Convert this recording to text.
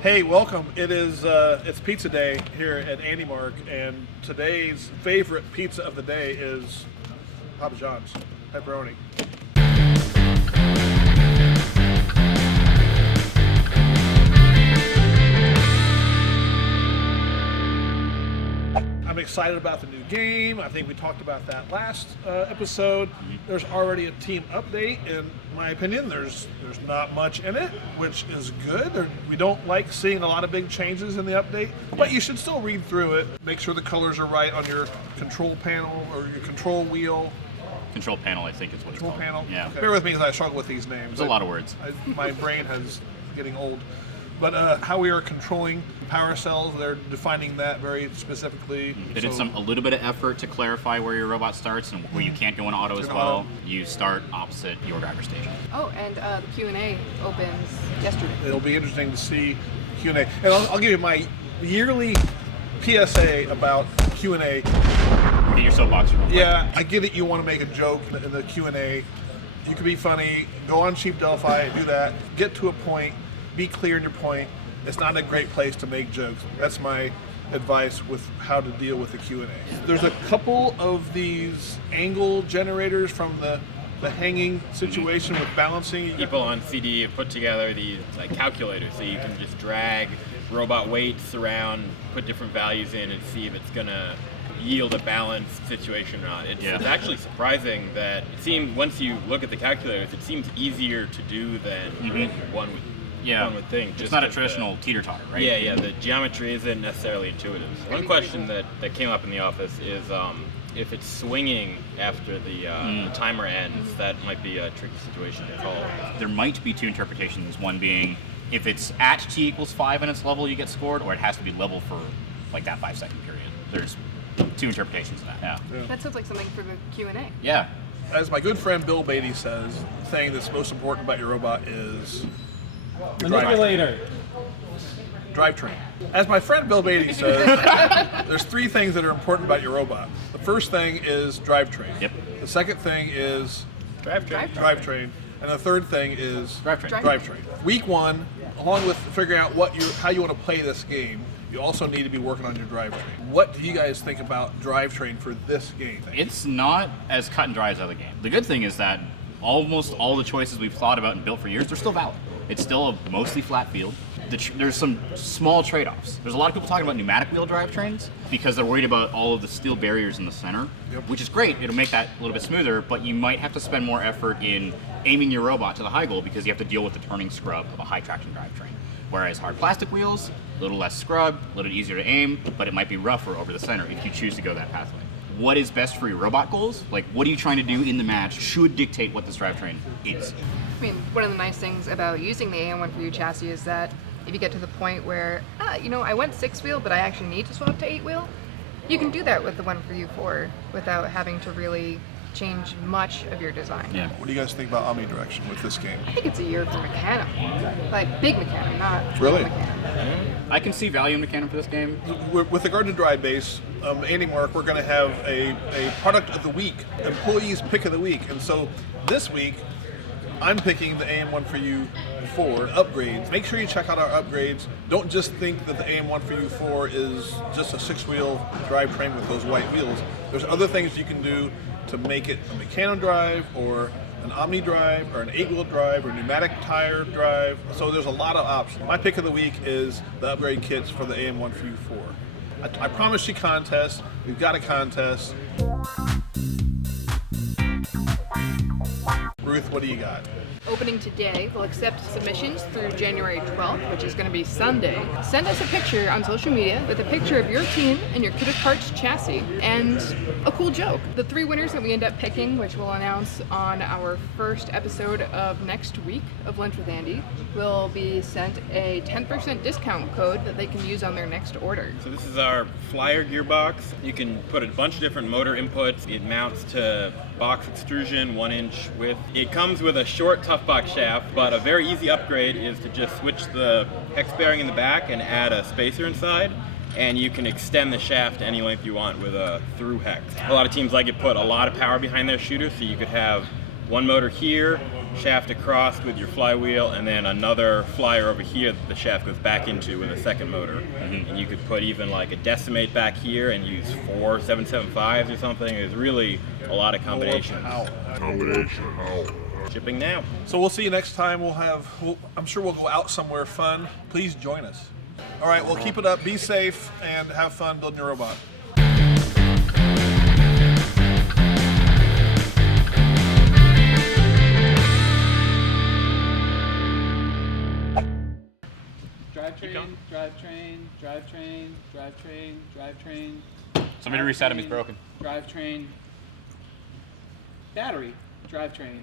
Hey, welcome. It's pizza day here at Andy Mark, and today's favorite pizza of the day is Papa John's pepperoni. I'm excited about the new game. I think we talked about that last episode. There's already a team update. In my opinion, there's not much in it, which is good. We don't like seeing a lot of big changes in the update, but you should still read through it. Make sure the colors are right on your control panel or your control wheel. Control panel, I think is what it's called. Control panel? Yeah. Okay. Bear with me as I struggle with these names. There's a lot of words. My brain is getting old. But how we are controlling power cells, they're defining that very specifically. They did a little bit of effort to clarify where your robot starts and where you can't go in auto as well. You start opposite your driver station. Oh, and the Q&A opens yesterday. It'll be interesting to see Q&A. And I'll give you my yearly PSA about Q&A. Get your soapbox. Yeah, I get it. You want to make a joke in the Q&A. You can be funny. Go on Cheap Delphi, do that. Get to a point. Be clear in your point. It's not a great place to make jokes. That's my advice with how to deal with the Q&A. There's a couple of these angle generators from the hanging situation with balancing. People on CD have put together these calculators so you can just drag robot weights around, put different values in, and see if it's going to yield a balanced situation or not. It's actually surprising that it seems, once you look at the calculators, it seems easier to do than one would think. It's not a traditional teeter-totter, right? Yeah, the geometry isn't necessarily intuitive. So one question that came up in the office is if it's swinging after the timer ends, that might be a tricky situation to call. There might be two interpretations, one being if it's at t equals 5 in its level, you get scored, or it has to be level for like that 5-second period. There's two interpretations of that. Yeah. That sounds like something for the Q&A. Yeah. As my good friend Bill Beatty says, the thing that's most important about your robot is manipulator. Drivetrain. As my friend Bill Beatty says, there's three things that are important about your robot. The first thing is drivetrain. Yep. The second thing is drivetrain. And the third thing is drivetrain. Week one, along with figuring out how you want to play this game, you also need to be working on your drivetrain. What do you guys think about drivetrain for this game? It's not as cut and dry as other games. The good thing is that almost all the choices we've thought about and built for years, they're still valid. It's still a mostly flat field. There's some small trade-offs. There's a lot of people talking about pneumatic wheel drivetrains because they're worried about all of the steel barriers in the center, which is great. It'll make that a little bit smoother, but you might have to spend more effort in aiming your robot to the high goal because you have to deal with the turning scrub of a high-traction drivetrain. Whereas hard plastic wheels, a little less scrub, a little easier to aim, but it might be rougher over the center if you choose to go that pathway. What is best for your robot goals? Like, what are you trying to do in the match should dictate what this drivetrain is. I mean, one of the nice things about using the AM1ForU chassis is that if you get to the point where, I went 6-wheel, but I actually need to swap to 8-wheel, you can do that with the 1ForU4 without having to really change much of your design. Yeah. What do you guys think about omnidirection with this game? I think it's a year for Mechanim. Like, big Mechanim, not Really? Mechanim. I can see value in Mechanim for this game. With regard to Drive Base, Andy Mark, we're going to have a product of the week, employees pick of the week. And so this week, I'm picking the AM1ForU4 upgrades. Make sure you check out our upgrades. Don't just think that the AM1ForU4 is just a 6-wheel drivetrain with those white wheels. There's other things you can do to make it a Mechanim drive or an Omni drive or an 8-wheel drive or pneumatic tire drive. So there's a lot of options. My pick of the week is the upgrade kits for the AM1ForU4. I promised you contest. We've got a contest. Ruth, what do you got? Opening today, we'll accept submissions through January 12th, which is going to be Sunday. Send us a picture on social media with a picture of your team and your kitted parts chassis and a cool joke. The 3 winners that we end up picking, which we'll announce on our first episode of next week of Lunch with Andy, will be sent a 10% discount code that they can use on their next order. So this is our Flyer gearbox. You can put a bunch of different motor inputs. It mounts to box extrusion, 1-inch width. It comes with a short tough box shaft, but a very easy upgrade is to just switch the hex bearing in the back and add a spacer inside, and you can extend the shaft any length you want with a through hex. A lot of teams like to put a lot of power behind their shooter, so you could have one motor here, shaft across with your flywheel, and then another flyer over here that the shaft goes back into with a second motor. And you could put even like a decimate back here and use 4 775s or something. There's really a lot of combinations. Shipping now. So we'll see you next time. I'm sure we'll go out somewhere fun. Please join us. All right, well, keep it up. Be safe and have fun building your robot. Drivetrain. Somebody reset him, he's broken. Drivetrain. Battery. Drivetrain.